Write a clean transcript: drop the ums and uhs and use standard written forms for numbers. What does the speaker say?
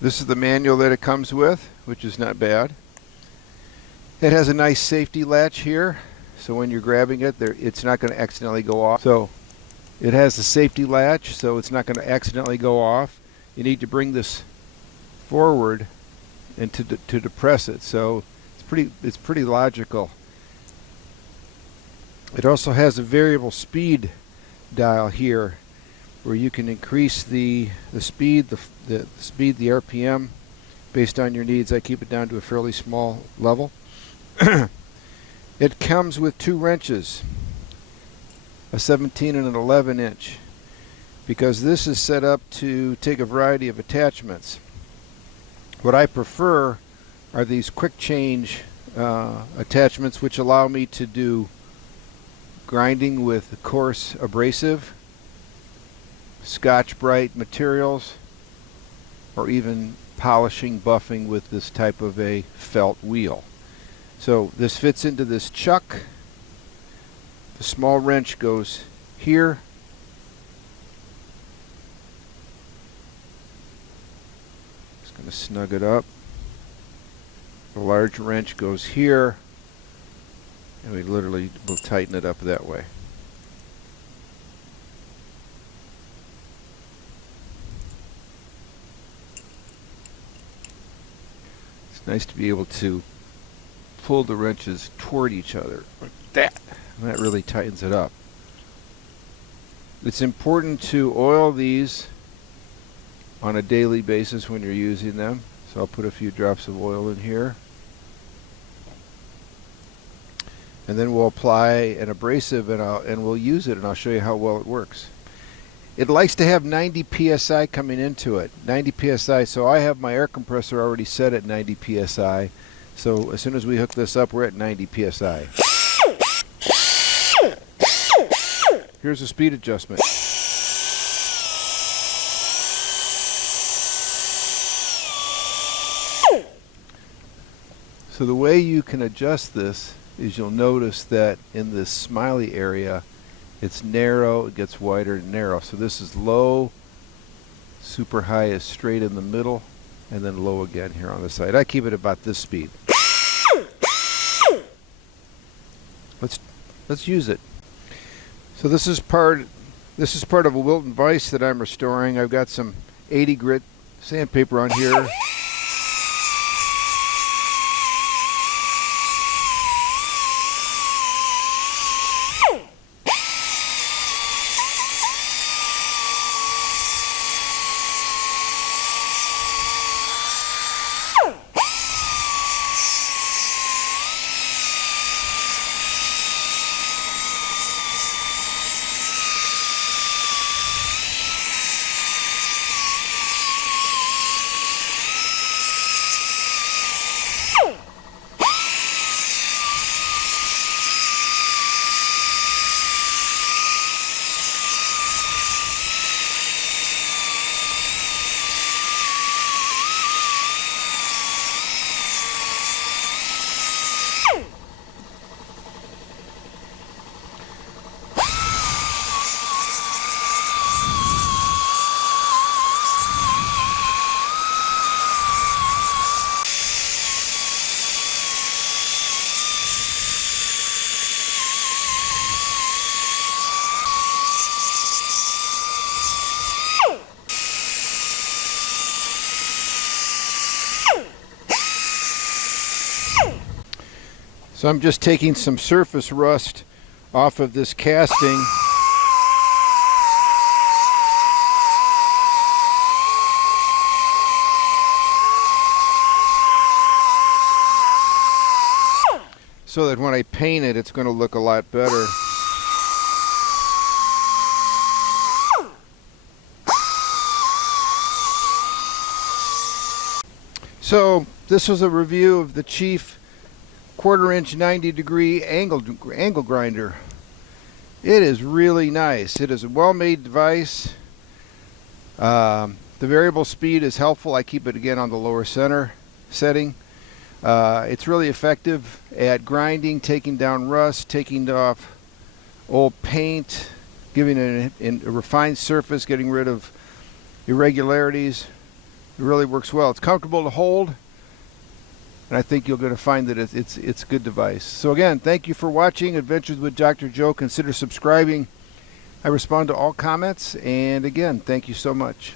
This is the manual that it comes with, which is not bad. It has a nice safety latch here, so when you're grabbing it, it's not going to accidentally go off. So it has a safety latch, so it's not going to accidentally go off. You need to bring this forward and to depress it. So it's pretty logical. It also has a variable speed dial here, where you can increase the speed, the RPM, based on your needs. I keep it down to a fairly small level. It comes with 2 wrenches, a 17 and an 11 inch, because this is set up to take a variety of attachments. What I prefer are these quick change attachments, which allow me to do grinding with coarse abrasive, Scotch-Brite materials, or even polishing, buffing with this type of a felt wheel. So this fits into this chuck. The small wrench goes here. Just going to snug it up. The large wrench goes here, and we literally will tighten it up that way. It's nice to be able to pull the wrenches toward each other like that, and that really tightens it up. It's important to oil these on a daily basis when you're using them, so I'll put a few drops of oil in here, and then we'll apply an abrasive and we'll use it, and I'll show you how well it works. It likes to have 90 psi coming into it, 90 psi, so I have my air compressor already set at 90 psi. So as soon as we hook this up, we're at 90 psi. Here's a speed adjustment. So the way you can adjust this is you'll notice that in this smiley area, it's narrow, it gets wider and narrow. So this is low, super high is straight in the middle, and then low again here on the side. I keep it about this speed. Let's use it. So this is part of a Wilton vise that I'm restoring. I've got some 80 grit sandpaper on here. So I'm just taking some surface rust off of this casting. So that when I paint it, it's going to look a lot better. So this was a review of the Chief 1/4 inch 90-degree angle grinder. It is really nice. It is a well-made device. The variable speed is helpful. I keep it again on the lower center setting. It's really effective at grinding, taking down rust, taking off old paint, giving it a refined surface, getting rid of irregularities. It really works well. It's comfortable to hold, and I think you're going to find that it's a good device. So again, thank you for watching Adventures with Dr. Joe. Consider subscribing. I respond to all comments, and again, thank you so much.